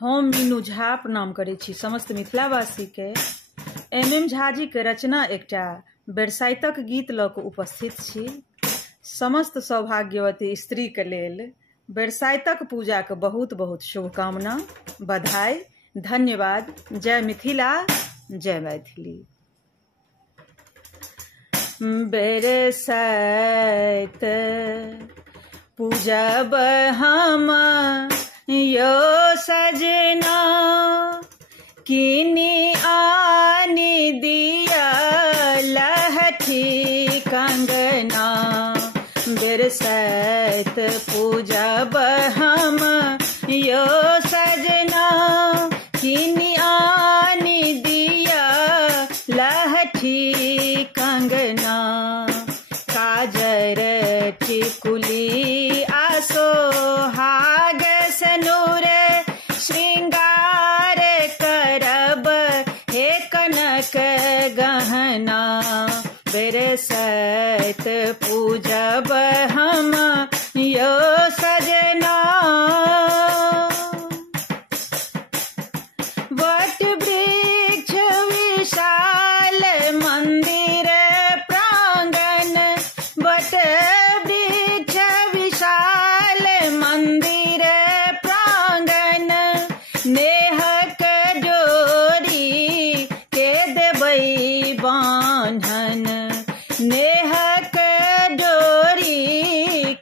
हम मीनू झा प्रणाम करै छी समस्त मिथिलावासी के। एम झा जी के रचना एकटा बरसाइतक गीत लऽ कऽ उपस्थित छी। समस्त सौभाग्यवती स्त्री के लेल बरसाइतक पूजा के बहुत बहुत शुभकामना, बधाई, धन्यवाद। जय मिथिला, जय मैथिली। बरसाइत पूजब हम यो सजना, किनी आनी दिया लहठी कंगना। बरसाइत पूजब हम यो सजना, किनी आनी दिया लहठी कंगना। काजर टिकुली आसो हाग सनूर, श्रृंगार करब हे कनक गहना। बरसाइत पूजब हम यो सजना। वट वृक्ष विशाल मंदिर प्रांगण, वट वृक्ष विशाल मंदिर प्रांगण। नेहक डोरी के देबै बान्हन, नेहक डोरी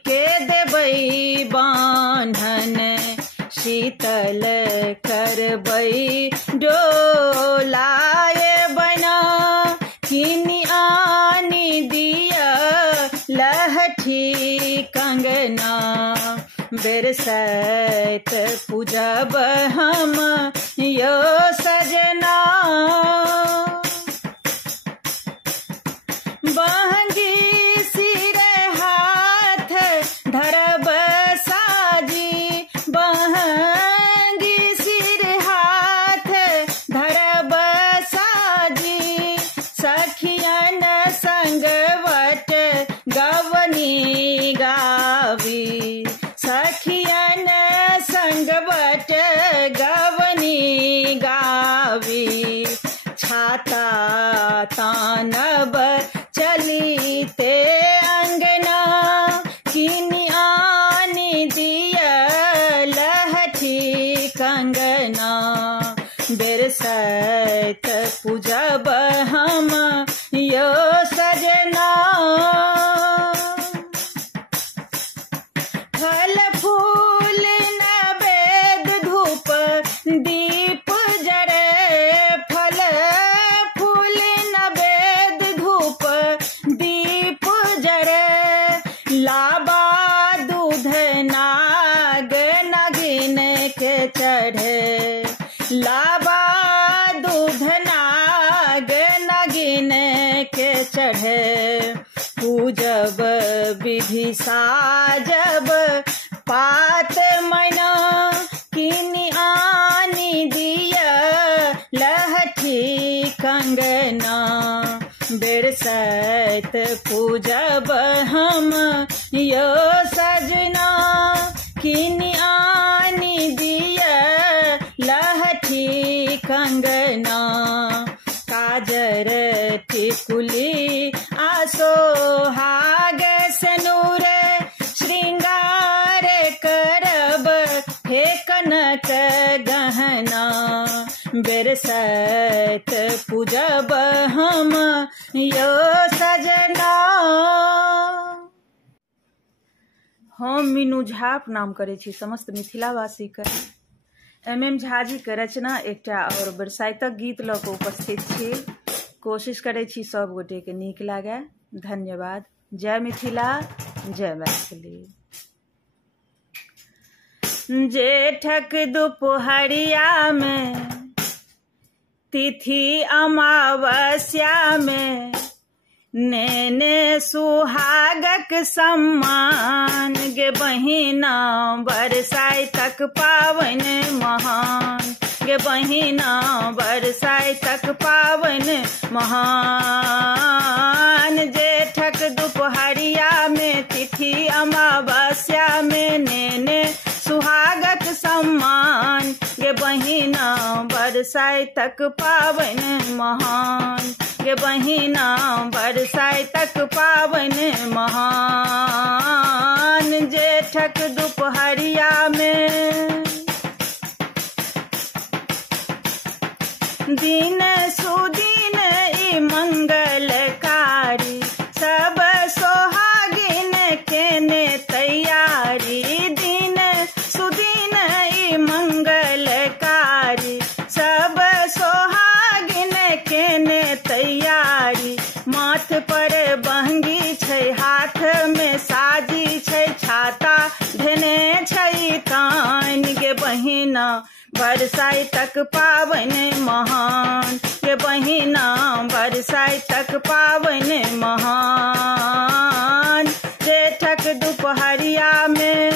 के देबै बान्हन। शीतल करबै डोलाए बना, किनी आनी दिया लहठी कंगना। बरसाइत पूजब हम यो सजना। बहंगी सिर हाथ धरब साजी, बहंगी सिर हाथ धरब साजी। सखियन संगवट गवनी गावी, सखियन संगवट गवनी गावी। छाता तानब चलीते अंगना, किनी आनी दिया लहठी कंगना। बरसाइत पूजब हम यो सजना। फल फूल नैवेद्य धूप दीप जरे, फल फूल नैवेद्य धूप दीप जरे। लाबा दूध नाग नागिन के चढ़े, लाबा दूध नाग नागिन के चढ़े। पूजब विधि साजब पात मना, किनी आनी दिया लहठी कंगना। बरसाइत पूजब हम यो सजना, किनी आनी दिया लहठी कंगना। काजर टिकुली आसो हाग सनूर, श्रृंगार करब हे कनक गहना। बरसाइत पूजब हम यो सजना। हम मीनू झा प्रणाम करै छी समस्त मिथिलावासी के। एम झा जी के रचना एकटा और बरसाइतक गीत लऽ कऽ उपस्थित छी। कोशिश करै छी सब गोटे के नीक लागे। धन्यवाद। जय मिथिला, जय मैथिली। जेठक दुपहरिया में तिथि अमावस्या में, नेने सुहागक सम्मान। गे बहिना बरसाइतक पावन महान, गे बहिना बरसाइतक पावन महान। जेठक दुपहरिया में तिथि अमावस्या में, नेने सुहागक सम्मान। गे गे बहिना बरसाइतक पाबनि महान, गे बहिना बरसाइतक पाबनि महान। जेठक दुपहरिया में दिन सुदिन ई मंगलकारी, सब सोहागिन केने तैयारी। दिन सुदिन ई मंगलकारी, सब सोहागिन केने तैयारी। माथ पर बहंगी छै, हाथ में साजी छै छाता, धेने छै कान। गे बहिना बरसाइतक पाबनि महान, गे बहिना बरसाइतक पाबनि महान। जेठक दुपहरिया में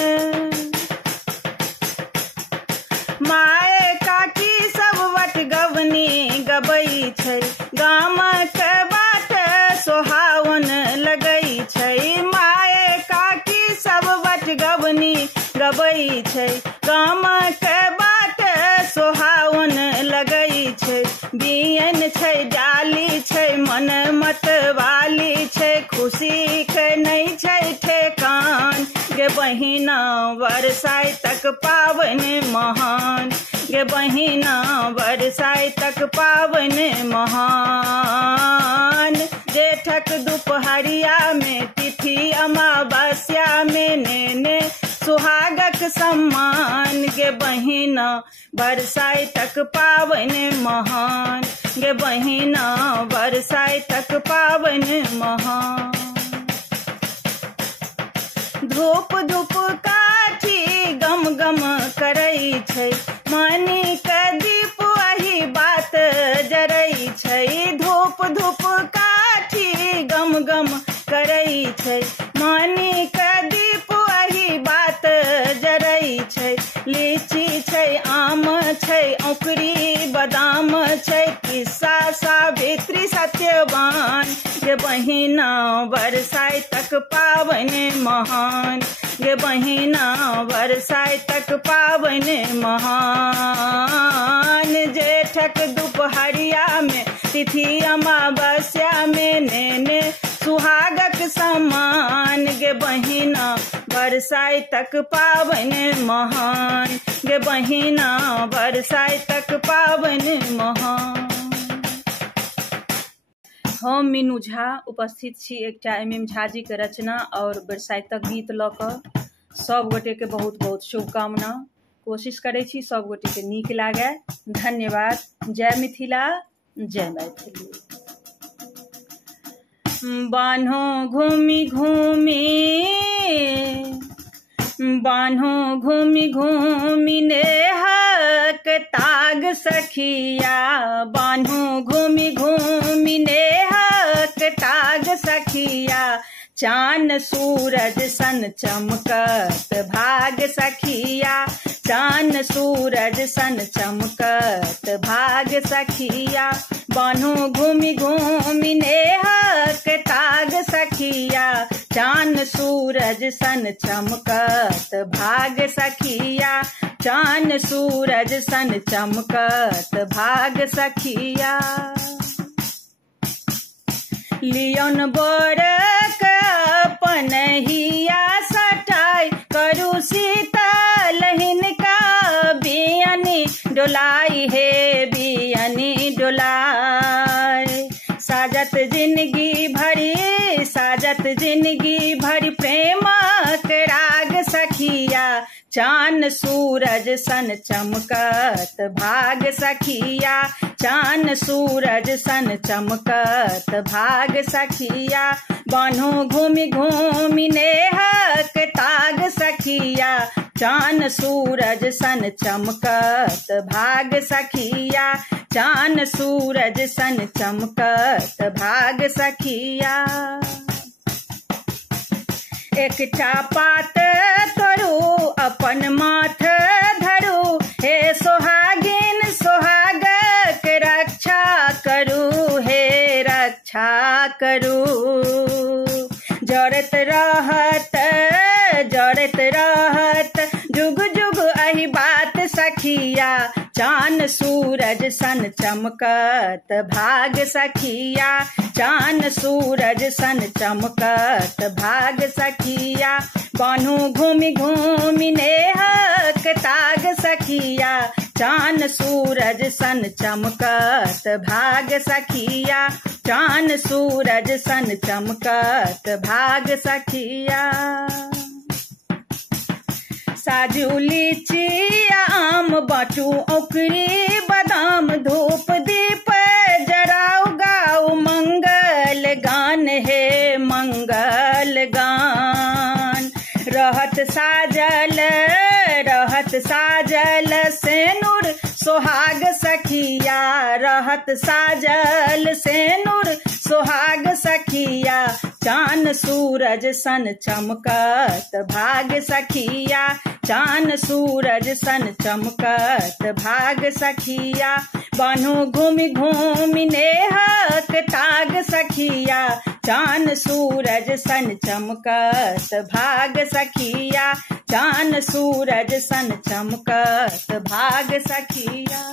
माए काकी सब वट गवनी गबई छै, गामक बाट सोहावन लगई छै। माए काकी सब वट गवनी गबई छै, गामक बाट सोहावन लगई छै। बियन छै डाली छै, मन मत वाली छै, खुशी के नहीं छै ठेकान। गे बहिना बरसाइतक पाबनि महान, गे बहिना बरसाइतक पाबनि महान। जेठक दुपहरिया में तिथि अमावस्या में नेने सुहागक सम्मान। गे बहिना बरसाइतक पाबनि महान, गे बहिना बरसाइतक पाबनि महान। धूप धूप काठी गम गम करई छै, मानिक दीप वही बात जरई छै। धूप धूप काठी गम गम करई छै, मानिक दीप वही बात जरई छै। लीची छै, आम छै, औकरी बादाम छै, किस्सा सावित्री सत्यवान। गे बहिना बरसाइतक पाबनि महान, गे बहिना बरसाइतक पाबनि महान। जेठक दुपहरिया में तिथि अमावस्या में नेने सुहागक सम्मान। गे बहिना बरसाइतक पाबनि महान, गे बहिना बरसाइतक पाबनि महान। हम मीनू झा उपस्थित छी एकटा MM झा जी के रचना और बरसाइतक गीत लऽ कऽ। सब गोटे के बहुत बहुत शुभकामना। कोशिश करै छी सब गोटे के नीक लागे। धन्यवाद। जय मिथिला, जय मैथिली। बान्हो घूमि घूमि, बान्हो घूमि घूमि नेहक ताग सखिया, बान्हो घूमि घूमि नेहक ताग सखिया। चान सूरज सन चमकत भाग सखिया, चान सूरज सन चमकत भाग सखिया। बान्हो घूमि घूमि नेहक ताग सखिया, चान सूरज सन चमकत भाग सखिया, चान सूरज सन चमकत भाग सखिया। लियोन बोरक पनहिया सटाई, करू शीतल हिनका बियनी डोलाई, हे बियनी डोलाई। साजत जिंदगी भरी, साजत जिंदगी भरी प्रेमक राग सखिया। चान सूरज सन चमकत भाग सखिया, चान सूरज सन चमकत भाग सखिया। बान्हो घूमि घूमि नेहक ताग सखिया, चान सूरज सन चमकत भाग सखिया, चान सूरज सन चमकत भाग सखिया। एकटा पात तोरू अपन माथ धरू, हे सोहागिन सोहागक रक्षा करू, हे रक्षा करू। जड़त रहत जुग जुग अही बात सखिया, चान सूरज सन चमकत भाग सखिया, चान सूरज सन चमकत भाग सखिया। बान्हू घूमि घूमि नेहक ताग सखिया, चान सूरज सन चमकत भाग सखिया, चान सूरज सन चमकत भाग सखिया। साजू लीची आम बाटू औकरी बादाम धूप दीप जराऊ गाऊ मंगल गान हे मंगल गान। रहत साजल सेनुर सोहाग सखिया, रहत साजल सेनुर सोहाग सखिया। चान सूरज सन चमकत भाग सखिया, चान सूरज सन चमकत भाग सखिया। बान्हू घूमि घूमि नेहक ताग सखिया, चान सूरज सन चमकत भाग सखिया, चान सूरज सन चमकत भाग सखिया।